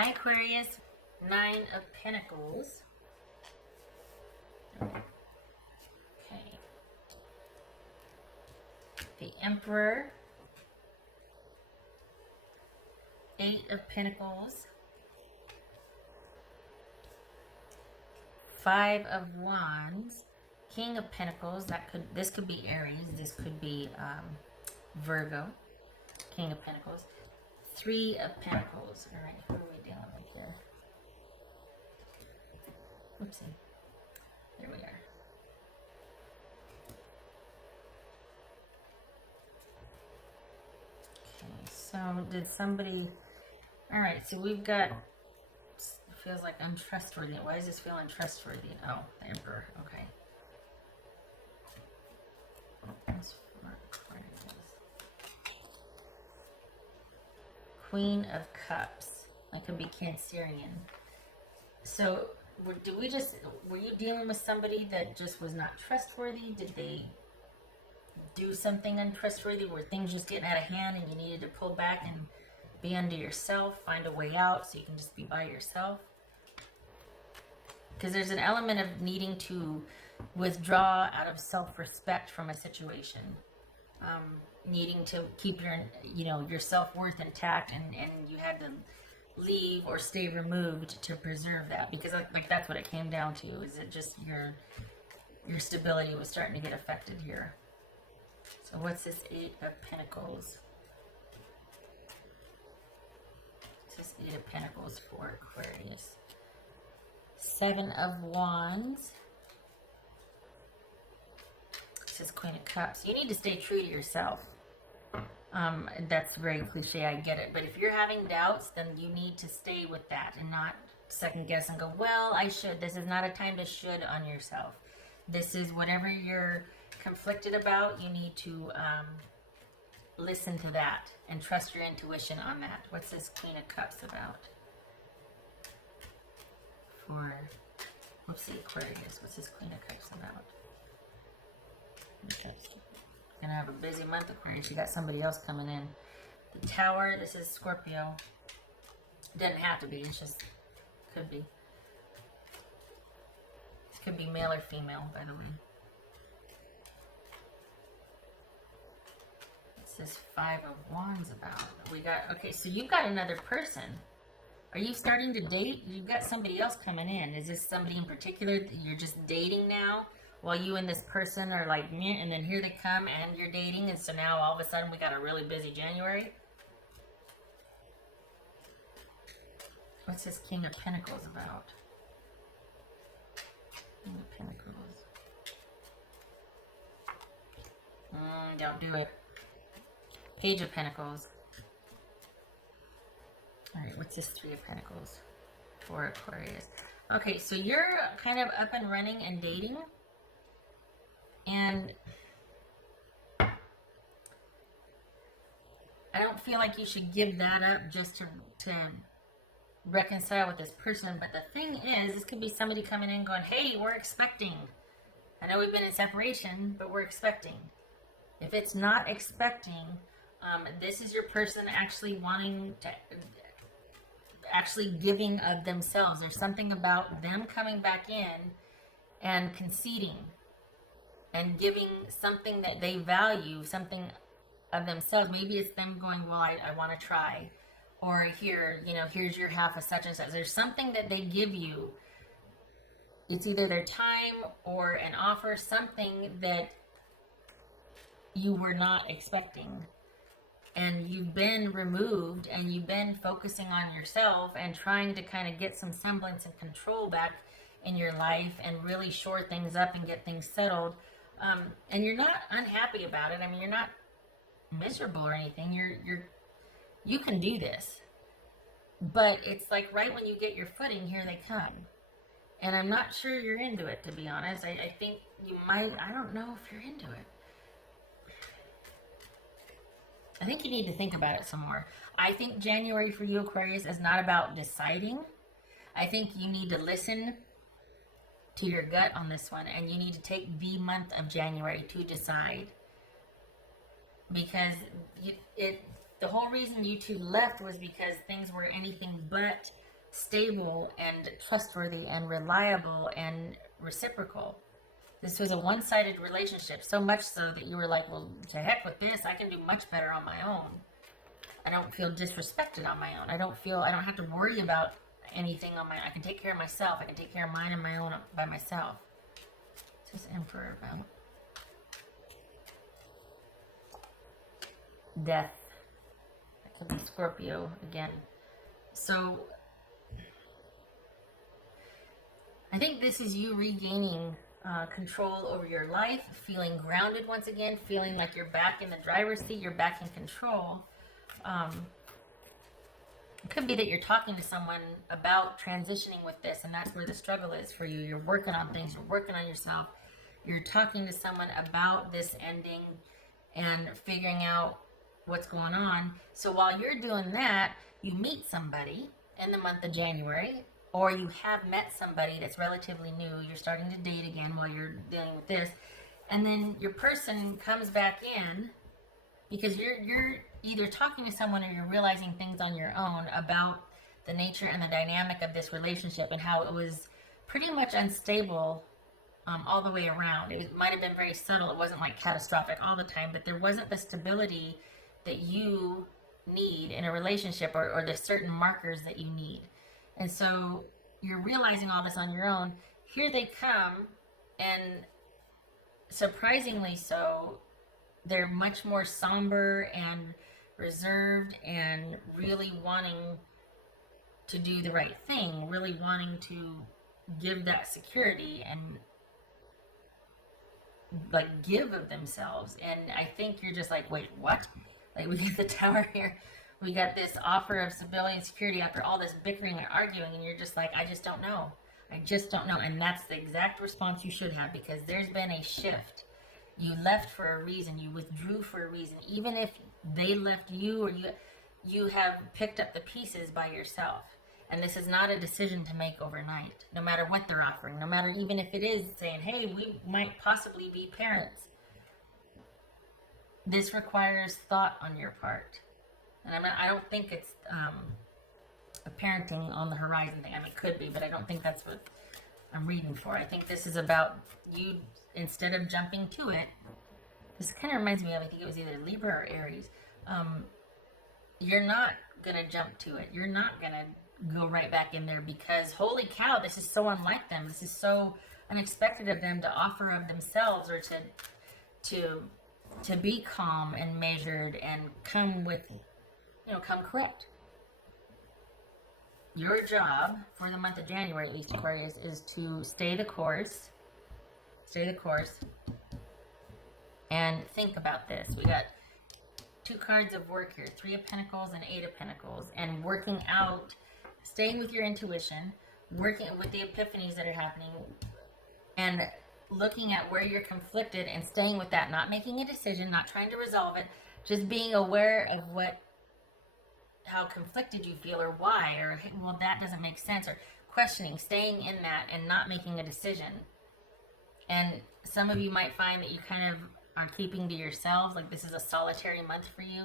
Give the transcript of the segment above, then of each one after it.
Hi Aquarius, Nine of Pentacles. Okay. The Emperor. Eight of Pentacles. Five of Wands. King of Pentacles. This could be Aries. This could be Virgo. King of Pentacles. Three of Pentacles. All right, who are we dealing with here? Oopsie. There we are. Okay, so did somebody... All right, so we've got... Feels like untrustworthy. Why does this feel untrustworthy? Oh, the Emperor. Okay. Queen of Cups. That could be Cancerian. So, were you dealing with somebody that just was not trustworthy? Did they do something untrustworthy? Were things just getting out of hand and you needed to pull back and be under yourself, find a way out so you can just be by yourself? Because there's an element of needing to withdraw out of self-respect from a situation. Needing to keep your self-worth intact, and you had to leave or stay removed to preserve that, because that's what it came down to. Is it just your stability was starting to get affected here? So what's this Eight of Pentacles? What's this Eight of Pentacles for Aquarius? Seven of Wands. This is Queen of Cups. You need to stay true to yourself. That's very cliche, I get it. But if you're having doubts, then you need to stay with that and not second guess and go, well, I should. This is not a time to should on yourself. This is whatever you're conflicted about, you need to listen to that and trust your intuition on that. What's this Queen of Cups about? For, whoopsie, Aquarius. What's this Queen of Cups about? Gonna have a busy month, Aquarius. You got somebody else coming in. The Tower. This is Scorpio. Doesn't have to be. It's just could be. This could be male or female, by the way. What's this Five of Wands about? We got, okay, so you've got another person. Are you starting to date? You've got somebody else coming in. Is this somebody in particular that you're just dating now? While you and this person are like, meh, and then here they come and you're dating, and so now all of a sudden we got a really busy January? What's this King of Pentacles about? King of Pentacles. Don't do it. Page of Pentacles. Alright, what's this Three of Pentacles for Aquarius? Okay, so you're kind of up and running and dating. And I don't feel like you should give that up just to reconcile with this person. But the thing is, this could be somebody coming in going, hey, we're expecting. I know we've been in separation, but we're expecting. If it's not expecting, this is your person actually wanting to, actually giving of themselves. There's something about them coming back in and conceding and giving something that they value, something of themselves. Maybe it's them going, well, I want to try. Or here, here's your half of such and such. There's something that they give you. It's either their time or an offer, something that you were not expecting. And you've been removed and you've been focusing on yourself and trying to kind of get some semblance and control back in your life and really shore things up and get things settled. And you're not unhappy about it. I mean, you're not miserable or anything. You can do this. But it's like right when you get your footing, here they come. And I'm not sure you're into it, to be honest. I think you might, I don't know if you're into it. I think you need to think about it some more. I think January for you, Aquarius, is not about deciding. I think you need to listen to your gut on this one, and you need to take the month of January to decide, because the whole reason you two left was because things were anything but stable and trustworthy and reliable and reciprocal. This was a one-sided relationship, so much so that you were like, well, to heck with this, I can do much better on my own. I don't feel disrespected on my own. I don't have to worry about anything on my own. I can take care of myself. I can take care of mine and my own by myself. What's this Emperor about? Death. That could be Scorpio again. So I think this is you regaining control over your life, feeling grounded once again, feeling like you're back in the driver's seat, you're back in control. It could be that you're talking to someone about transitioning with this, and that's where the struggle is for you. You're working on things, you're working on yourself, you're talking to someone about this ending and figuring out what's going on. So while you're doing that, you meet somebody in the month of January, or you have met somebody that's relatively new, you're starting to date again while you're dealing with this, and then your person comes back in because you're either talking to someone or you're realizing things on your own about the nature and the dynamic of this relationship and how it was pretty much unstable all the way around. It might have been very subtle. It wasn't like catastrophic all the time, but there wasn't the stability that you need in a relationship, or the certain markers that you need. And so you're realizing all this on your own. Here they come, and surprisingly so, they're much more somber and reserved and really wanting to do the right thing, really wanting to give that security and like give of themselves. And I think you're just like, wait, what? Like, we get the Tower here. We got this offer of stability and security after all this bickering and arguing, and you're just like, I just don't know. I just don't know. And that's the exact response you should have, because there's been a shift. You left for a reason. You withdrew for a reason. Even if they left you, or you have picked up the pieces by yourself. And this is not a decision to make overnight, no matter what they're offering, no matter even if it is saying, hey, we might possibly be parents. This requires thought on your part. And I don't think it's a parenting on the horizon thing. I mean, it could be, but I don't think that's what I'm reading for. I think this is about you, instead of jumping to it. This kind of reminds me of, I think it was either Libra or Aries. You're not going to jump to it. You're not going to go right back in there, because holy cow, this is so unlike them. This is so unexpected of them to offer of themselves, or to be calm and measured and come with, come correct. Your job for the month of January, at least, Aquarius, is to stay the course, and think about this. We got 2 cards of work here, 3 of Pentacles and 8 of Pentacles, and working out, staying with your intuition, working with the epiphanies that are happening, and looking at where you're conflicted and staying with that, not making a decision, not trying to resolve it, just being aware of how conflicted you feel, or why, or, hey, well, that doesn't make sense, or questioning, staying in that and not making a decision. And some of you might find that you kind of are keeping to yourselves, like this is a solitary month for you,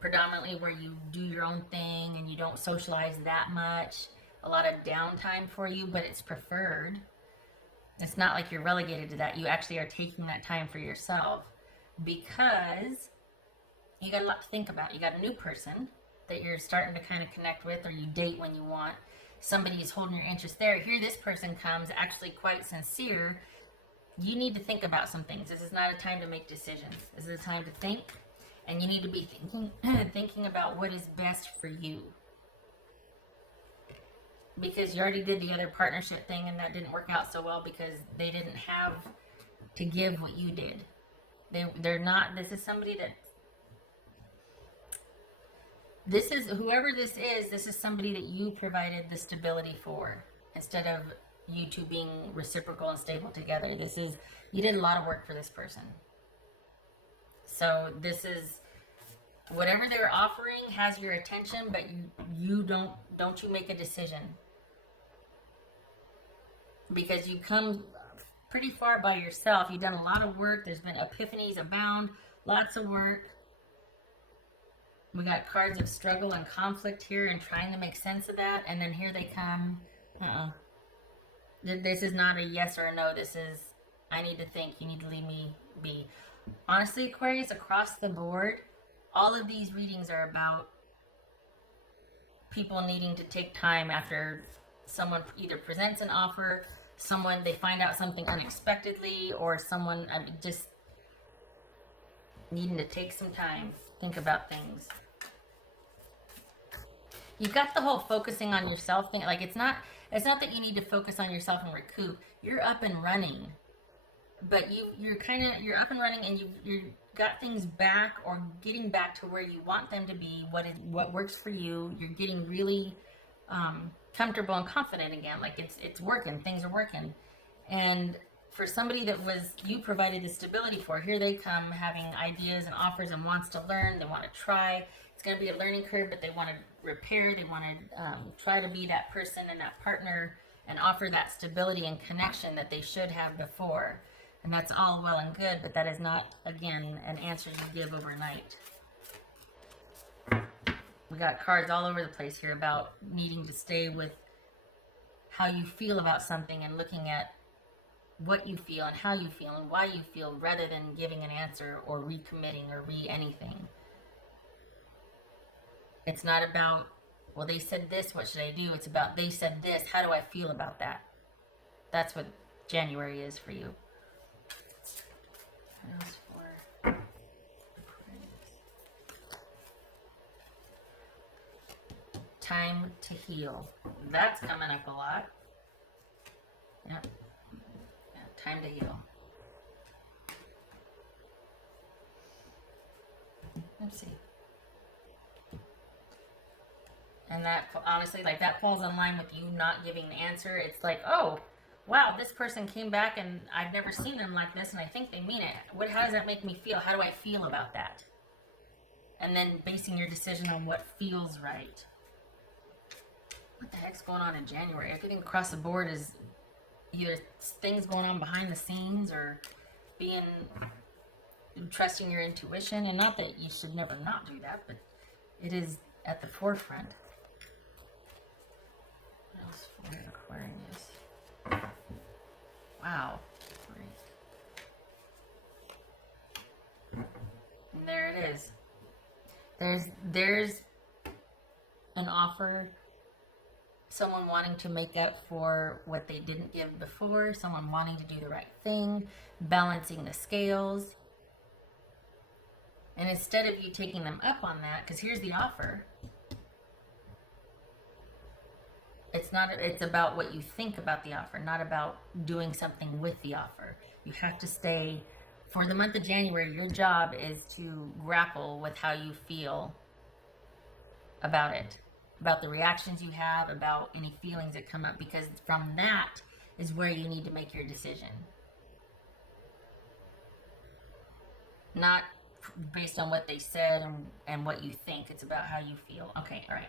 predominantly where you do your own thing and you don't socialize that much. A lot of downtime for you, but it's preferred. It's not like you're relegated to that. You actually are taking that time for yourself, because you got a lot to think about. You got a new person that you're starting to kind of connect with, or you date when you want. Somebody is holding your interest there. Here this person comes actually quite sincere. You need to think about some things. This is not a time to make decisions. This is a time to think, and you need to be thinking about what is best for you. Because you already did the other partnership thing, and that didn't work out so well because they didn't have to give what you did. They're not, this is somebody that, whoever this is somebody that you provided the stability for, instead of you two being reciprocal and stable together. You did a lot of work for this person. So this is, whatever they're offering has your attention, but you don't you make a decision. Because you come pretty far by yourself. You've done a lot of work. There's been epiphanies abound, lots of work. We got cards of struggle and conflict here and trying to make sense of that. And then here they come. This is not a yes or a no. This is, I need to think. You need to leave me be. Honestly, Aquarius, across the board, all of these readings are about people needing to take time after someone either presents an offer, someone, they find out something unexpectedly, or someone just needing to take some time, think about things. You've got the whole focusing on yourself thing. Like, it's not that you need to focus on yourself and recoup. You're up and running, but you're up and running, and you got things back, or getting back to where you want them to be. What works for you. You're getting really comfortable and confident again. Like, it's working. Things are working. And for somebody that you provided the stability for, here they come having ideas and offers and wants to learn. They want to try. It's going to be a learning curve, but they want to repair. They want to try to be that person and that partner and offer that stability and connection that they should have before. And that's all well and good, but that is not, again, an answer you give overnight. We got cards all over the place here about needing to stay with how you feel about something and looking at what you feel and how you feel and why you feel, rather than giving an answer or recommitting or anything. It's not about, well, they said this, what should I do? It's about, they said this, how do I feel about that? That's what January is for you. What else for? Time to heal. That's coming up a lot. Yep. Yeah, time to heal. Let's see. And that, honestly, like, that falls in line with you not giving the answer. It's like, oh, wow, this person came back and I've never seen them like this, and I think they mean it. How does that make me feel? How do I feel about that? And then basing your decision on what feels right. What the heck's going on in January? Everything across the board is either things going on behind the scenes, or trusting your intuition. And not that you should never not do that, but it is at the forefront. What else for Aquarius? Wow. Great. And there it is. There's an offer. Someone wanting to make up for what they didn't give before. Someone wanting to do the right thing. Balancing the scales. And instead of you taking them up on that, because here's the offer. It's about what you think about the offer, not about doing something with the offer. You have to stay, for the month of January, your job is to grapple with how you feel about it, about the reactions you have, about any feelings that come up, because from that is where you need to make your decision. Not based on what they said and what you think. It's about how you feel. Okay, all right.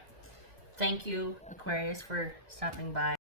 Thank you, Aquarius, for stopping by.